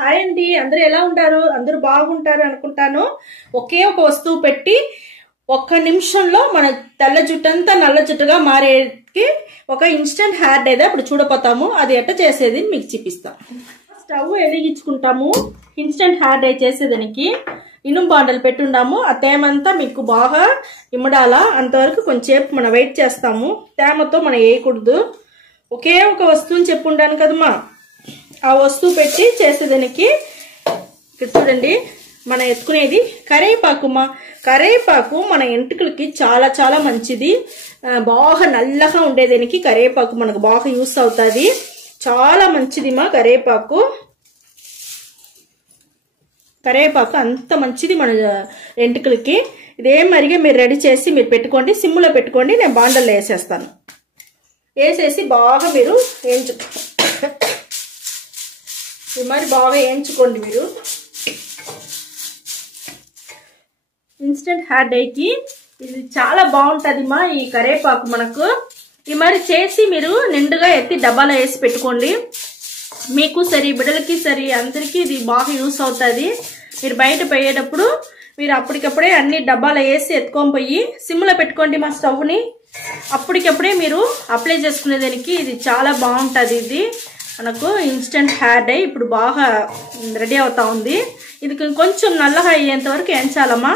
Hi అండి, అందరూ ఎలా ఉంటారు? అందరూ బాగుంటారు అనుకుంటాను. ఒకే ఒక వస్తువు పెట్టి ఒక్క నిమిషంలో మన తెల్ల జుట్టంతా నల్ల జుట్టుగా మారేకి ఒక ఇన్స్టెంట్ హెయిర్ డై ఇప్పుడు చూడపోతాము. అది ఎట్ట చేసేది మీకు చూపిస్తాం. స్టవ్ వెలిగించుకుంటాము. ఇన్స్టెంట్ హెయిర్ డై చేసేదానికి ఇనుము బాండలు పెట్టుండాము. ఆ తేమంతా మీకు బాగా ఇమ్మడాలా, అంతవరకు కొంచెంసేపు మనం వెయిట్ చేస్తాము. తేమతో మనం వేయకూడదు. ఒకే ఒక వస్తువుని చెప్పుంటాను కదమ్మా, ఆ వస్తువు పెట్టి చేసేదానికి ఇక్కడ చూడండి మనం ఎత్తుకునేది కరివేపాకుమా. కరివేపాకు మన ఎంటుకలకి చాలా చాలా మంచిది. బాగా నల్లగా ఉండేదానికి కరివేపాకు మనకు బాగా యూస్ అవుతుంది. చాలా మంచిది మా కరివేపాకు. కరివేపాకు అంత మంచిది మన ఎంటుకలకి. ఇదే మరిగా మీరు రెడీ చేసి మీరు పెట్టుకోండి. సిమ్లో పెట్టుకోండి. నేను బాండల్లో వేసేస్తాను. వేసేసి బాగా మీరు మరి బాగా వేయించుకోండి. మీరు ఇన్స్టెంట్ హెయిర్ డైకి ఇది చాలా బాగుంటుంది మా. ఈ కరివేపాకు మనకు ఈ మరి చేసి మీరు నిండుగా ఎత్తి డబ్బాలో వేసి పెట్టుకోండి. మీకు సరి, బిడ్డలకి సరి, అందరికీ ఇది బాగా యూస్ అవుతుంది. మీరు బయట పోయేటప్పుడు మీరు అప్పటికప్పుడే అన్ని డబ్బాలో వేసి ఎత్తుకొని పోయి సిమ్లో పెట్టుకోండి మా స్టవ్ని. అప్పటికప్పుడే మీరు అప్లై చేసుకునేదానికి ఇది చాలా బాగుంటుంది. ఇది మనకు ఇన్స్టెంట్ హెయిర్ డై ఇప్పుడు బాగా రెడీ అవుతా ఉంది. ఇది కొంచెం నల్లగా అయ్యేంత వరకు వేయించాలమ్మా.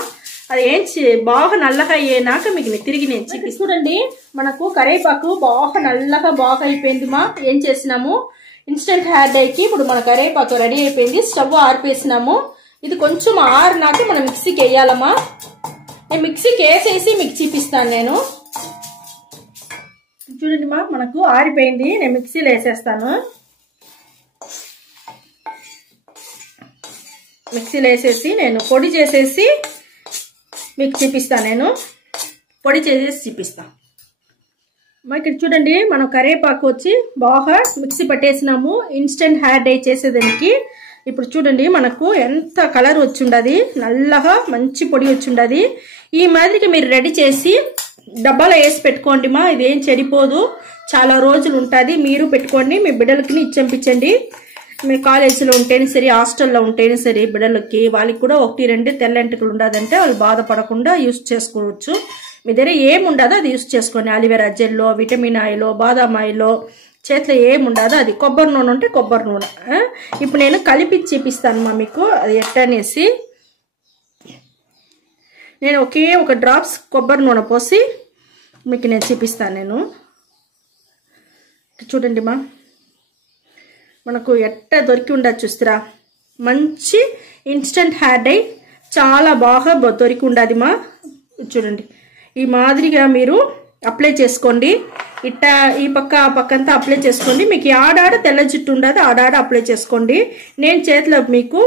అది వేయించి బాగా నల్లగా అయ్యేనాక మీకు తిరిగి నేను చూపిస్తాను. చూడండి మనకు కరివేపాకు బాగా నల్లగా బాగా అయిపోయిందిమా. ఏం చేసినాము, ఇన్స్టెంట్ హెయిర్ డైకి ఇప్పుడు మన కరివేపాకు రెడీ అయిపోయింది. స్టవ్ ఆరిపేసినాము. ఇది కొంచెం ఆరినాక మనం మిక్సీకి వేయాలమ్మా. నేను మిక్సీకి వేసేసి మీకు చూపిస్తాను. నేను చూడండి మా, మనకు ఆరిపోయింది. నేను మిక్సీలో వేసేస్తాను. మిక్సీలో వేసేసి నేను పొడి చేసేసి మీకు చూపిస్తాను. నేను పొడి చేసేసి చూపిస్తాను. ఇక్కడ చూడండి మనం కరివేపాకు వచ్చి బాగా మిక్సీ పట్టేసినాము ఇన్స్టెంట్ హెయిర్ డై చేసేదానికి. ఇప్పుడు చూడండి మనకు ఎంత కలర్ వచ్చిండది, నల్లగా మంచి పొడి వచ్చిండది. ఈ మాదిరికి మీరు రెడీ చేసి డబ్బాలో వేసి పెట్టుకోండి మా. ఇదేం చెడిపోదు, చాలా రోజులు ఉంటుంది. మీరు పెట్టుకోండి, మీ బిడ్డలకి ఇచ్చంపించండి. మీ కాలేజీలో ఉంటేనే సరే, హాస్టల్లో ఉంటేనే సరే, బిడ్డలకి వాళ్ళకి కూడా 1-2 తెల్లంటికలు ఉండదంటే వాళ్ళు బాధపడకుండా యూస్ చేసుకోవచ్చు. మీ దగ్గర ఏముండదో అది యూస్ చేసుకోండి. అలివెరా జెల్లో, విటమిన్ ఆయిలో, బాదాం ఆయిలో, చేతిలో ఏముండదో అది. కొబ్బరి నూనె ఉంటే కొబ్బరి నూనె. ఇప్పుడు నేను కలిపి చూపిస్తాను మా మీకు అది ఎట్టనేసి. నేను ఒకే ఒక డ్రాప్స్ కొబ్బరి నూనె పోసి మీకు నేను చూపిస్తాను. నేను చూడండి మా, మనకు ఎట్ట దొరికి ఉండదు చూస్తారా. మంచి ఇన్స్టెంట్ హెయిర్ డై చాలా బాగా దొరికి ఉండదు మా. చూడండి ఈ మాదిరిగా మీరు అప్లై చేసుకోండి. ఇట్ట ఈ పక్క ఆ పక్క అంతా అప్లై చేసుకోండి. మీకు ఆడాడ తెల్ల జుట్టు ఉండదు, ఆడాడ అప్లై చేసుకోండి. నేను చేతిలో మీకు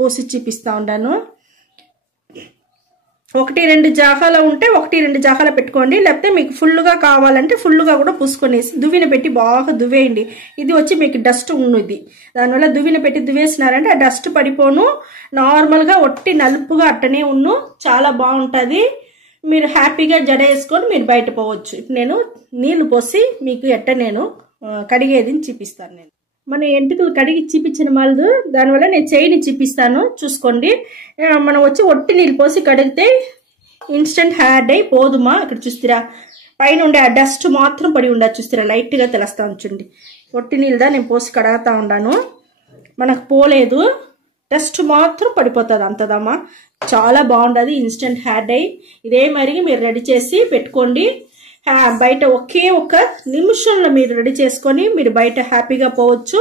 పూసి చూపిస్తా ఉన్నాను. 1-2 జాగాలో ఉంటే 1-2 జాగాలో పెట్టుకోండి. లేకపోతే మీకు ఫుల్గా కావాలంటే ఫుల్గా కూడా పూసుకొనేసి దువ్విన పెట్టి బాగా దువ్వేయండి. ఇది వచ్చి మీకు డస్ట్ ఉన్నది, దానివల్ల దువ్విన పెట్టి దువ్వేసినారంటే ఆ డస్ట్ పడిపోను. నార్మల్గా ఒట్టి నలుపుగా అట్టనే ఉన్ను చాలా బాగుంటుంది. మీరు హ్యాపీగా జడ వేసుకొని మీరు బయట పోవచ్చు. ఇప్పుడు నేను నీళ్లు పోసి మీకు ఎట్ట నేను కడిగేది చూపిస్తాను. నేను మన ఎంటుకలు కడిగి చూపించిన వాళ్ళు దానివల్ల నేను చేయిని చూపిస్తాను, చూసుకోండి. మనం వచ్చి ఒట్టి నీళ్ళు పోసి కడిగితే ఇన్స్టెంట్ హెయిర్ డై పోదుమా. ఇక్కడ చూస్తారా పైన ఉండే ఆ డస్ట్ మాత్రం పడి ఉండదు, చూస్తారా లైట్గా తెలుస్తా ఉంచండి. ఒట్టి నీళ్ళదా నేను పోసి కడగతా ఉన్నాను. మనకు పోలేదు, డస్ట్ మాత్రం పడిపోతుంది అంతదమ్మా. చాలా బాగుంటుంది ఇన్స్టెంట్ హెయిర్ డై. ఇదే మరి మీరు రెడీ చేసి పెట్టుకోండి. బయట ఒకే ఒక నిమిషంలో మీరు రెడీ చేసుకొని మీరు బయట హ్యాపీగా పోవచ్చు.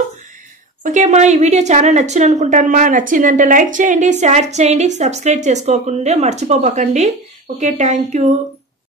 ఓకే మా, ఈ వీడియో చాలా నచ్చింది అనుకుంటాను మా. నచ్చిందంటే లైక్ చేయండి, షేర్ చేయండి, సబ్స్క్రైబ్ చేసుకోకుండా మర్చిపోకండి. Okay, thank you.